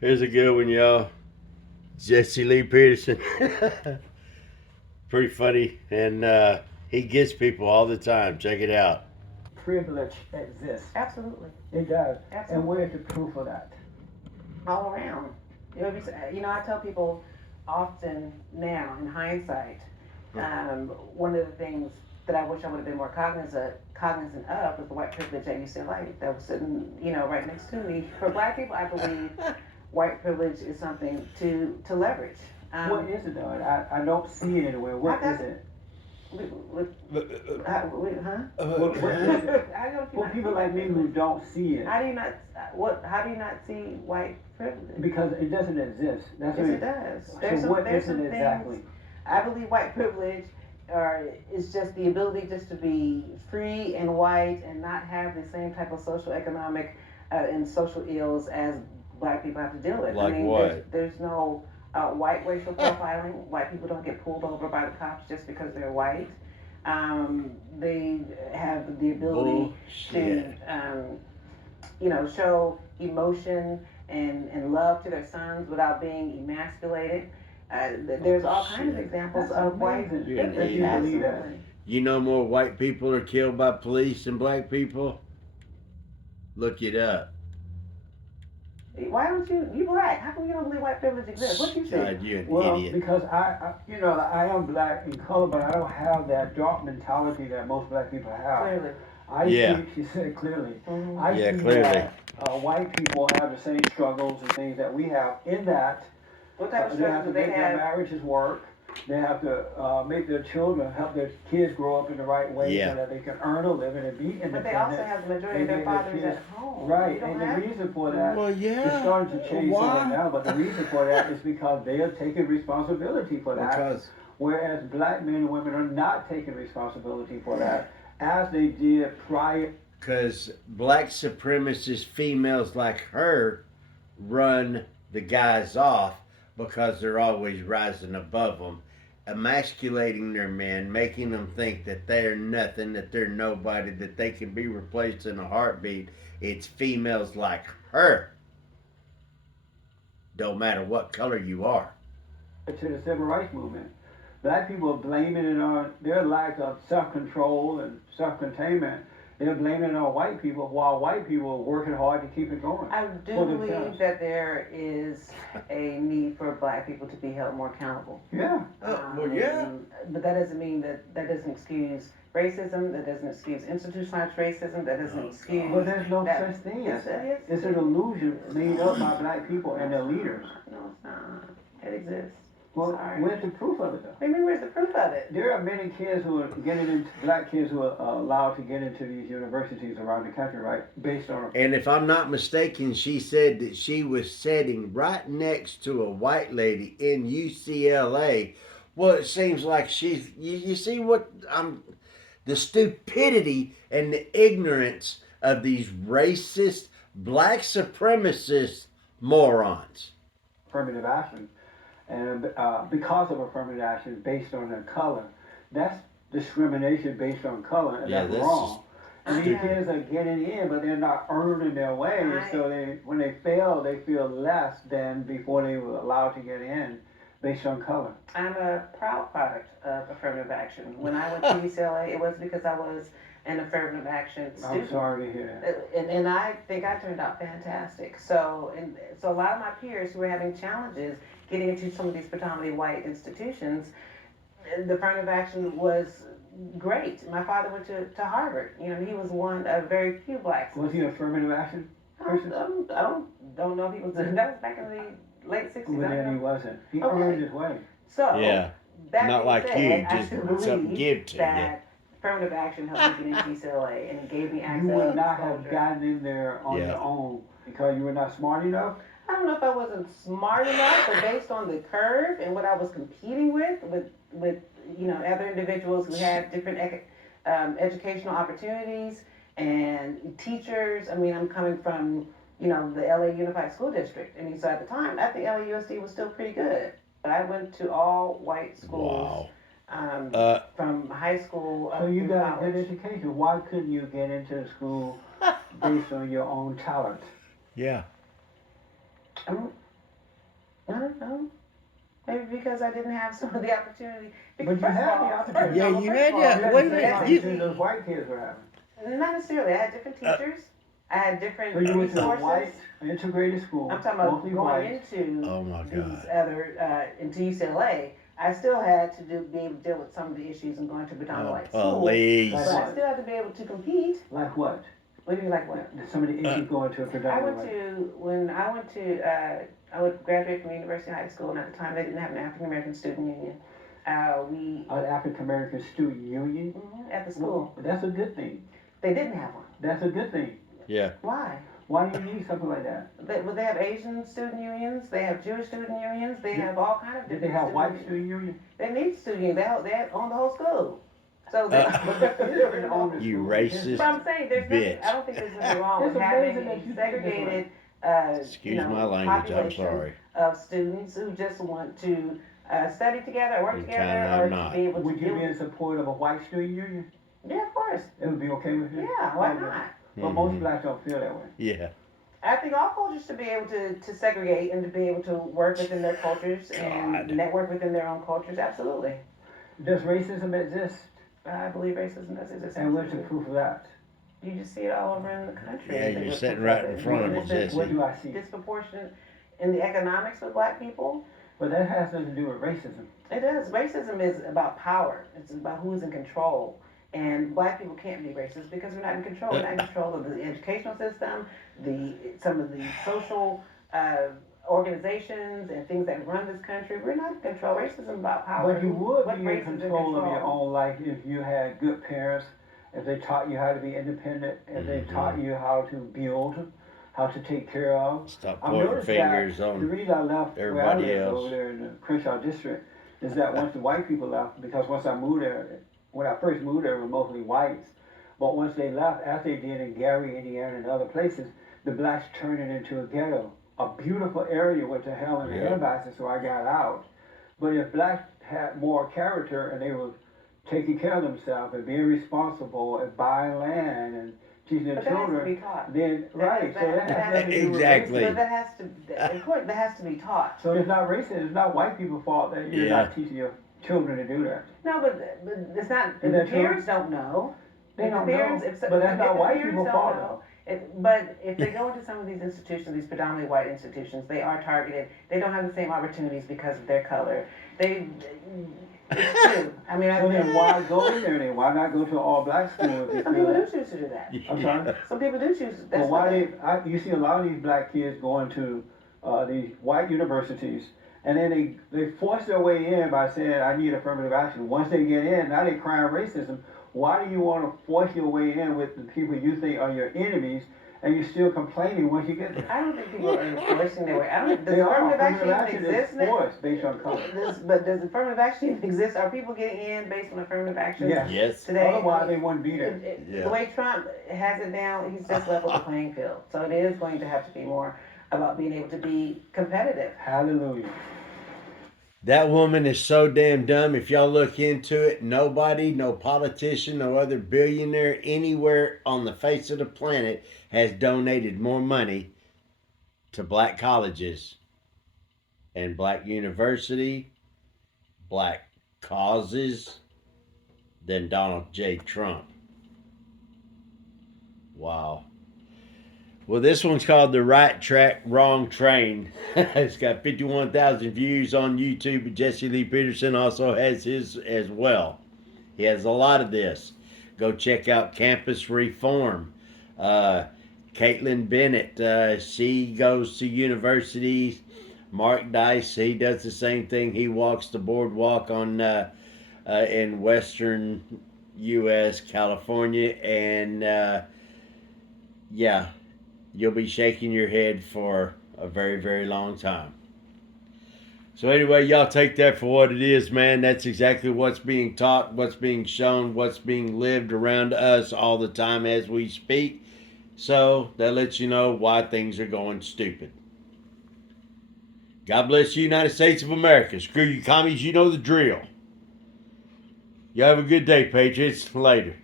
Here's a good one, y'all. Jesse Lee Peterson. Pretty funny, and he gets people all the time. Check it out. Privilege exists. Absolutely. It does. Absolutely. And where's the proof of that? All around. I tell people often now, in hindsight, one of the things that I wish I would have been more cognizant of was the white privilege at UCLA that was sitting, right next to me. For Black people, I believe white privilege is something to leverage. What is it though? I don't see it anywhere. What is it? Huh? What is it? For people like me who don't see it. How do you not? How do you not see white privilege? Because it doesn't exist. Yes, it does. So what is it exactly? I believe white privilege is just the ability just to be free and white and not have the same type of social, economic, and social ills as Black people have to deal with. Like what? There's no white racial profiling. White people don't get pulled over by the cops just because they're white. They have the ability to, show emotion and love to their sons without being emasculated. There's all kinds of examples of white. Absolutely. You know more white people are killed by police than Black people? Look it up. Why don't you Black? How come you don't believe white privilege exists? What you say? God, you're an Well, idiot. because I am Black in color, but I don't have that dark mentality that most Black people have. Clearly. She said clearly. Mm-hmm. I Yeah, see clearly. that white people have the same struggles and things that we have in that What type of they have struggles to do they make their have? marriages work. They have to make their children, help their kids grow up in the right way Yeah. so that they can earn a living and be independent. But they also have the majority of their They make fathers kids- at home. Right, You don't and the have- reason for that Well, yeah. it's starting to change Why? some now, but the reason for that is because they are taking responsibility for that. Because Whereas Black men and women are not taking responsibility for that as they did prior. Because Black supremacist females like her run the guys off because they're always rising above them, emasculating their men, making them think that they're nothing, that they're nobody, that they can be replaced in a heartbeat. It's females like her. Don't matter what color you are. To the civil rights movement. Black people are blaming it on their lack of self-control and self-containment. They're blaming it on white people while white people are working hard to keep it going. I do for believe themselves. that there is a need for Black people to be held more accountable. Yeah. But that doesn't mean that doesn't excuse racism. That doesn't excuse institutionalized racism. That doesn't excuse. But there's no that, such thing yes, as that. yes. It's an illusion made up by Black people and their leaders. No, it's not. It exists. Well, Sorry. where's the proof of it though? Maybe where's the proof of it? There are many kids who are getting into, Black kids who are allowed to get into these universities around the country, right? Based on. And if I'm not mistaken, she said that she was sitting right next to a white lady in UCLA. Well, it seems like she's. You see what I'm. The stupidity and the ignorance of these racist, Black supremacist morons. Affirmative action. And because of affirmative action based on their color, that's discrimination based on color, and that's wrong. And these kids are getting in, but they're not earning their way. So when they fail, they feel less than before they were allowed to get in based on color. I'm a proud product of affirmative action. When I went to UCLA, it was because I was an affirmative action student. I'm sorry to hear that. And I think I turned out fantastic. So a lot of my peers who were having challenges getting into some of these predominantly white institutions, the affirmative action was great. My father went to Harvard. He was one of very few Blacks. Was he affirmative action person? I don't know if he was. That was back in the late 60s. Well, then he wasn't. He earned his way. So Yeah. that Not being like said, you, I just still something believe give to you. that affirmative action helped me get into UCLA and it gave me access. You would not to have exposure. gotten in there on your own because you were not smart enough. I don't know if I wasn't smart enough, but based on the curve and what I was competing with other individuals who had different educational opportunities and teachers. I mean, I'm coming from the LA Unified School District, and so at the time, I think LAUSD was still pretty good. But I went to all white schools. Wow. From high school up So you through got a college. good education. Why couldn't you get into the school based on your own talent? Yeah. I don't know. Maybe because I didn't have some of the opportunity. But you First of had all, the opportunity. Yeah, you first of had all, You that. had Wait the a same minute. opportunity You, those white kids were having. not necessarily. I had different teachers. I had So different you went to a resources. white integrated school, I'm talking mostly about going white. into oh my these God. other into UCLA. I still had to be able to deal with some of the issues and going to a predominantly Oh, white school, Like but please. I what? still had to be able to compete. Like what? What do you mean, like what? Some of the Uh, issues going to a I predominantly went white. to when I would graduate from University High School, and at the time they didn't have an African American student union. We An African American student union. at the school Well, that's a good thing. they didn't have one. That's a good thing. Yeah. Why? Why do you need something like that? They have Asian student unions. They have Jewish student unions. They have all kind of Did different. they have white unions. student union? They need student unions. They own the whole school. So But that is an owner You school. racist but I'm saying there's nothing. bitch. I don't think there's nothing wrong It's with having amazing that a you think this way. segregated, Excuse my language. I'm population sorry. of students who just want to study together, work You together, kinda or am to not. be able to Would you deal be in with. support of a white student union? Yeah, of course. It would be okay with you? Yeah, why Okay. not? But most blacks don't feel that way. Yeah. I think all cultures should be able to segregate and to be able to work within their cultures and God. network within their own cultures. Absolutely. Does racism exist? I believe racism does exist. And where's the proof of that? You just see it all over in the country. Yeah, you're sitting right in front of me, Jesse. What do I see? Disproportionate in the economics with black people. But that has nothing to do with racism. It is. Racism is about power. It's about who's in control. And black people can't be racist because we're not in control. We're not in control of the educational system, some of the social organizations and things that run this country. We're not in control. Racism is about power. But you would What be race in is control of your own life if you had good parents, if they taught you how to be independent, if they taught you how to build, how to take care of. Stop I've pointing noticed fingers that the on reason I left where I everybody live else. over there in the Crenshaw district is that once the white people left, because once I moved there, when I first moved there, it was mostly whites. But once they left, as they did in Gary, Indiana, and other places, the blacks turned it into a ghetto. A beautiful area went to hell in a Yeah. handbasket, so I got out. But if blacks had more character and they were taking care of themselves and being responsible and buying land and teaching their But that has to children, be taught. then right, so that has nothing to do with Exactly. But that has to, of course, that has to be taught. So it's not racist. It's not white people's fault that you're Yeah. not teaching your children to do that. No, but it's not. Is The that true? parents don't know. They If the don't parents, know. if But that's if not the white parents people's don't fault. know, but if they go into some of these institutions, these predominantly white institutions, they are targeted. They don't have the same opportunities because of their color. It's true. I mean, So then why go in there then? Why not go to an all black school if you some feel people do that? choose to do that. I'm sorry? Some people do choose. Well, That's why what you see a lot of these black kids going to these white universities, and then they force their way in by saying, I need affirmative action. Once they get in, now they crying racism. Why do you want to force your way in with the people you think are your enemies, and you're still complaining once you get there? I don't think people are enforcing their way. I don't. Does They are. affirmative action Affirmative even action exist is now? forced based on color. But does affirmative action even exist? Are people getting in based on affirmative action Yes. Yes. today? Otherwise, they wouldn't be there. Yeah. The way Trump has it now, he's just leveled the playing field. So it is going to have to be more about being able to be competitive. Hallelujah. That woman is so damn dumb. If y'all look into it, nobody, no politician, no other billionaire anywhere on the face of the planet has donated more money to black colleges and black university, black causes than Donald J. Trump. Wow. Well, this one's called The Right Track, Wrong Train. It's got 51,000 views on YouTube, but Jesse Lee Peterson also has his as well. He has a lot of this. Go check out Campus Reform. Caitlin Bennett, she goes to universities. Mark Dice, he does the same thing. He walks the boardwalk on in western U.S., California, and yeah, you'll be shaking your head for a very, very long time. So anyway, y'all take that for what it is, man. That's exactly what's being taught, what's being shown, what's being lived around us all the time as we speak. So that lets you know why things are going stupid. God bless the United States of America. Screw you commies, you know the drill. You have a good day, Patriots. Later.